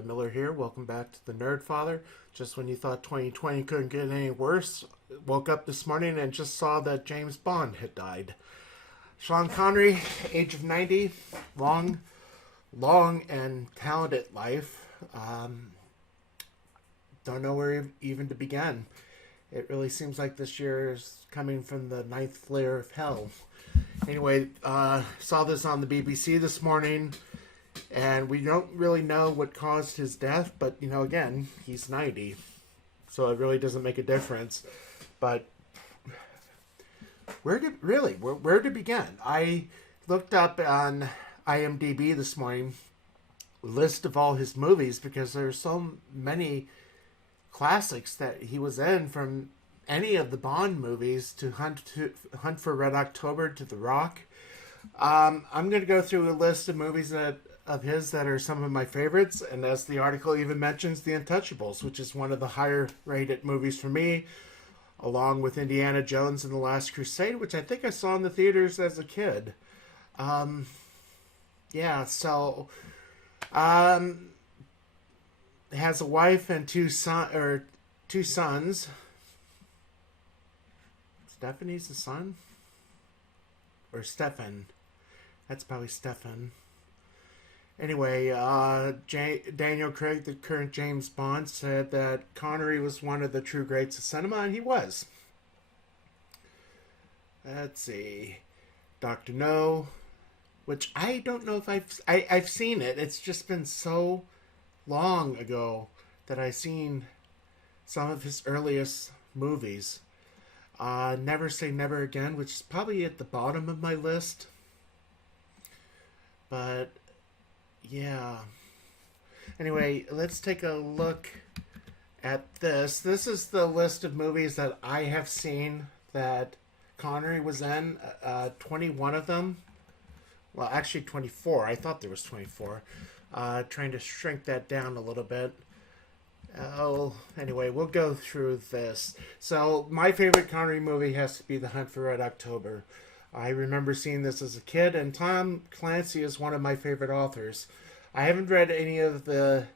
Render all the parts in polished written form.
Father Miller here. Welcome back to the Nerd Father. Just when you thought 2020 couldn't get any worse, woke up this morning and just saw that James Bond had died. Sean Connery, age of 90, long and talented life. Don't know where even to begin. It really seems like this year is coming from the ninth layer of hell. Anyway, saw this on the BBC this morning, and we don't really know what caused his death, but, again, he's 90, so it really doesn't make a difference. But where to begin? I looked up on IMDb this morning a list of all his movies because there's so many classics that he was in, from any of the Bond movies to Hunt for Red October to The Rock. I'm going to go through a list of movies of his that are some of my favorites, and as the article even mentions, The Untouchables, which is one of the higher rated movies for me, along with Indiana Jones and the Last Crusade, which I think I saw in the theaters as a kid. Has a wife and two sons. Stephanie's the son? Or Stefan. That's probably Stefan. Anyway, Daniel Craig, the current James Bond, said that Connery was one of the true greats of cinema, and he was. Let's see. Dr. No, which I don't know if I've seen it. It's just been so long ago that I've seen some of his earliest movies. Never Say Never Again, which is probably at the bottom of my list. But, yeah. Anyway, let's take a look at this. This is the list of movies that I have seen that Connery was in. 21 of them. Well, actually 24. I thought there was 24. Trying to shrink that down a little bit. Anyway, we'll go through this. So, my favorite Connery movie has to be The Hunt for Red October. I remember seeing this as a kid, and Tom Clancy is one of my favorite authors. I haven't read any of the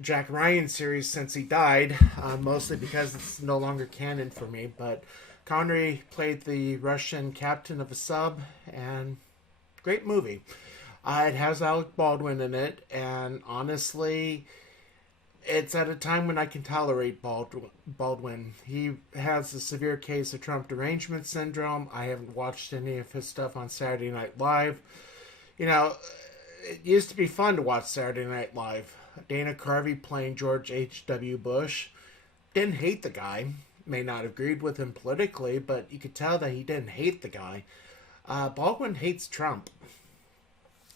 Jack Ryan series since he died, mostly because it's no longer canon for me, but Connery played the Russian captain of a sub, and great movie. It has Alec Baldwin in it, and honestly, it's at a time when I can tolerate Baldwin. He has a severe case of Trump derangement syndrome. I haven't watched any of his stuff on Saturday Night Live. It used to be fun to watch Saturday Night Live. Dana Carvey playing George H.W. Bush. Didn't hate the guy. May not have agreed with him politically, but you could tell that he didn't hate the guy. Baldwin hates Trump.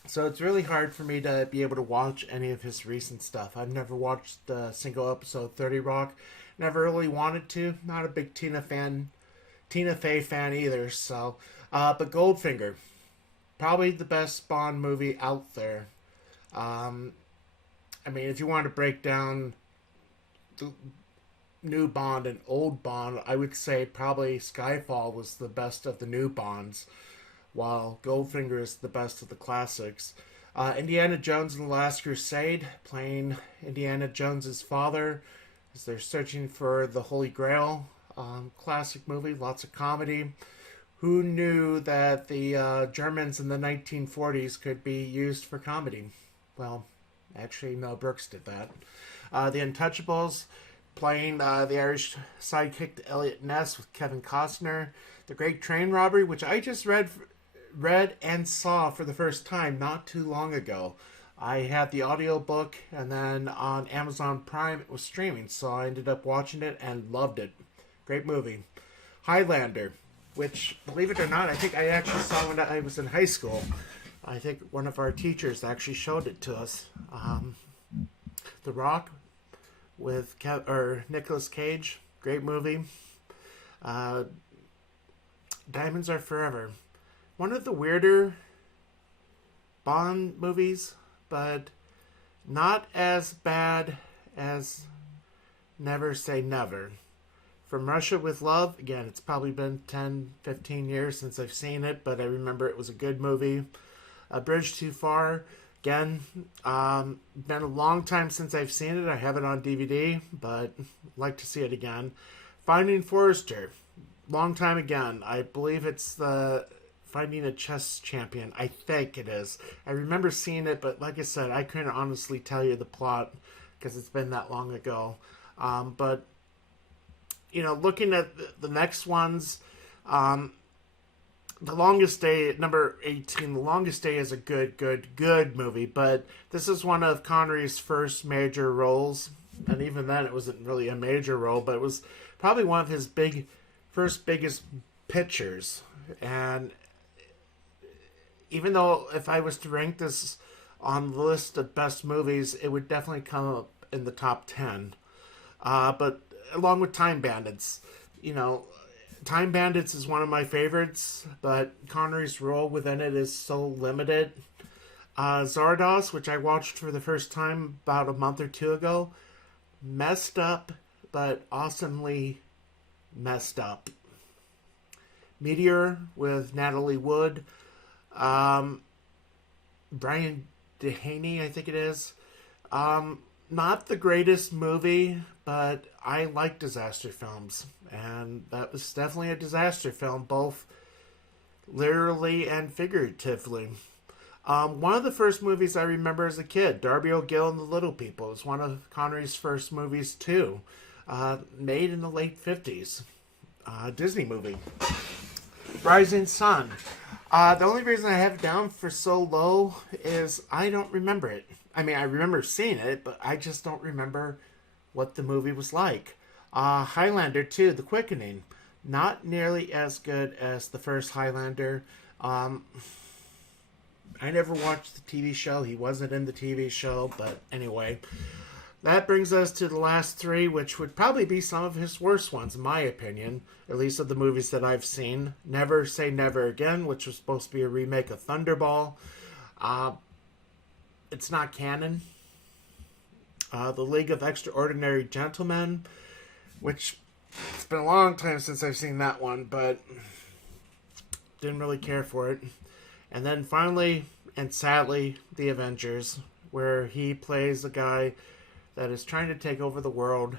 So it's really hard for me to be able to watch any of his recent stuff. I've never watched a single episode of 30 Rock. Never really wanted to. Not a big Tina Fey fan either. So, but Goldfinger, probably the best Bond movie out there. If you want to break down the new Bond and old Bond, I would say probably Skyfall was the best of the new Bonds, while Goldfinger is the best of the classics. Indiana Jones and the Last Crusade, playing Indiana Jones's father as they're searching for the Holy Grail. Classic movie, lots of comedy. Who knew that the Germans in the 1940s could be used for comedy? Well, actually, Mel Brooks did that. The Untouchables, playing the Irish sidekick to Elliot Ness with Kevin Costner. The Great Train Robbery, which I just read and saw for the first time not too long ago. I had the audiobook, and then on Amazon Prime it was streaming, so I ended up watching it and loved it. Great movie. Highlander, which, believe it or not, I think I actually saw when I was in high school. I think one of our teachers actually showed it to us. The Rock with Nicolas Cage, great movie. Diamonds Are Forever. One of the weirder Bond movies, but not as bad as Never Say Never. From Russia with Love, again, it's probably been 10, 15 years since I've seen it, but I remember it was a good movie. A Bridge Too Far, Again, been a long time since I've seen it. I have it on DVD, but like to see it again. Finding Forrester, long time again. I believe it's the Finding a Chess Champion. I think it is. I remember seeing it, but like I said, I couldn't honestly tell you the plot because it's been that long ago. But looking at the next ones, The Longest Day, number 18, The Longest Day is a good movie, but this is one of Connery's first major roles, and even then it wasn't really a major role, but it was probably one of his first biggest pictures. And even though if I was to rank this on the list of best movies, it would definitely come up in the top 10. But along with Time Bandits, Time Bandits is one of my favorites, but Connery's role within it is so limited. Zardos, which I watched for the first time about a month or two ago, messed up, but awesomely messed up. Meteor with Natalie Wood, Brian Dehaney, I think it is. Not the greatest movie, but I like disaster films, and that was definitely a disaster film, both literally and figuratively. One of the first movies I remember as a kid, Darby O'Gill and the Little People, is one of Connery's first movies too, made in the late 50s. Disney movie. Rising Sun. The only reason I have it down for so low is I don't remember it. I mean, I remember seeing it, but I just don't remember what the movie was like. Highlander 2, The Quickening. Not nearly as good as the first Highlander. I never watched the TV show. He wasn't in the TV show, but anyway. That brings us to the last three, which would probably be some of his worst ones, in my opinion. At least of the movies that I've seen. Never Say Never Again, which was supposed to be a remake of Thunderball. It's not canon. The League of Extraordinary Gentlemen, which it's been a long time since I've seen that one, but didn't really care for it. And then finally, and sadly, The Avengers, where he plays a guy that is trying to take over the world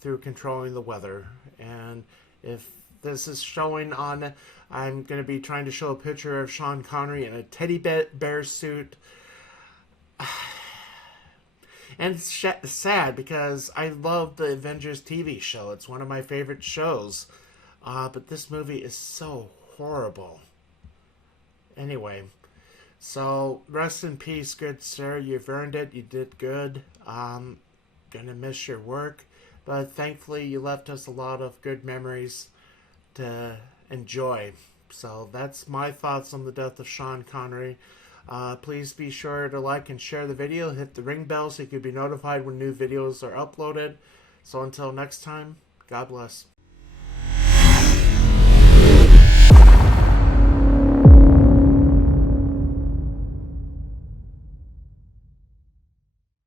through controlling the weather. And if this is showing on, I'm going to be trying to show a picture of Sean Connery in a teddy bear suit. And it's sad because I love the Avengers TV show. It's one of my favorite shows. But this movie is so horrible. Anyway, so rest in peace, good sir. You've earned it. You did good. Gonna miss your work. But thankfully you left us a lot of good memories to enjoy. So that's my thoughts on the death of Sean Connery. Please be sure to like and share the video. Hit the ring bell so you can be notified when new videos are uploaded. So until next time, God bless.